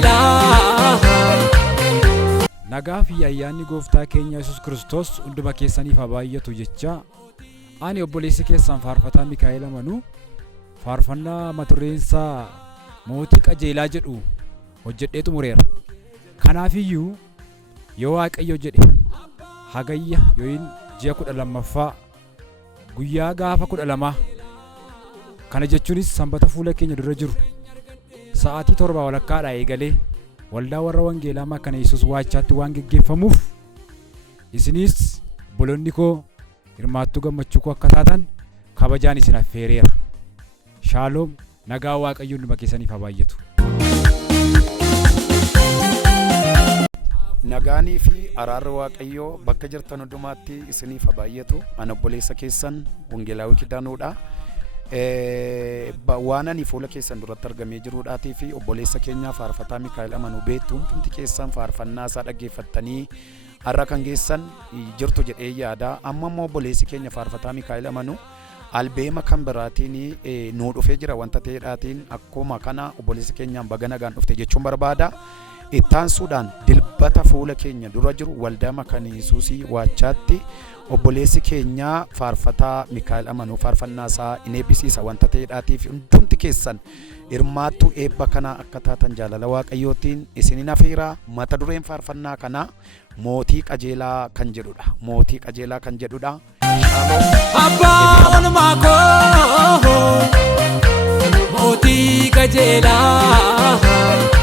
qajeelaa. Nagaa fi ayyaanni gooftaa keenya Yesuus Kiristoos hunduma keessaniif haa baay'atu jecha ani obboleessi keessan faarfataa Mikaa'el Amanuu faarfannaa mata dureen isaa mootii qajeelaa jedhu hojjedhee xumureera. Kanaafiyyuu yoo Waaqayyo jedhe hagayya yookiin ji'a 12ffaa guyyaa gaafa 12 kana jechuunis sanbata fuula keenya dura jiru sa'aatii 7 walakkaadhaa eegalee waldaa warra wangeelaa Makana Yesuus Waachaatti waan geggeeffamuuf isinis bolonni koo hirmaattuu gammachuu koo akka taatan kabajaan isin affeereera. Shaaloom, nagaa Waaqayyo hunduma keessaniif haa baay'atu. Nagaanii fi araarri Waaqayyoo bakka jirtan hundumaatti isiniif haa baay'atu. Ani obboleessa keessan Wangeelaawii Kidaanuudha. Waan ani fuula keessan duratti argamee jiruudhaatii fi obboleessa keenyaa faarfataa Mikaa'el Amanuu beektuun hundi keessan faarfannaa isaa dhaggeeffattanii har'a kan geessan jirtu jedhee yaada. Amma immoo obboleessi keenya faarfataa Mikaa'el Amanuu albeema kan biraatiin nuu dhufee jira wanta ta'eedhaatiin akkuma kana obboleessa keenyaan baga nagaan dhufte jechuun barbaada. Ittaansuudhaan dilbata fuula keenya dura jiru waldaa Makana Yesuus Waachaatti obboleessi keenya faarfataa Mikaa'el Amanuu faarfannaa isaa in eebbisiisa wanta ta'eedhaatiif hundumti keessan hirmaattuu eebba kana akka taatan jaalala Waaqayyootiin isinin affeera. Mata dureen faarfannaa kana mootii qajeelaa kan jedhudha. Mootii qajeelaa kan jedhudha. Abbaan maakoo mootii qajeelaa.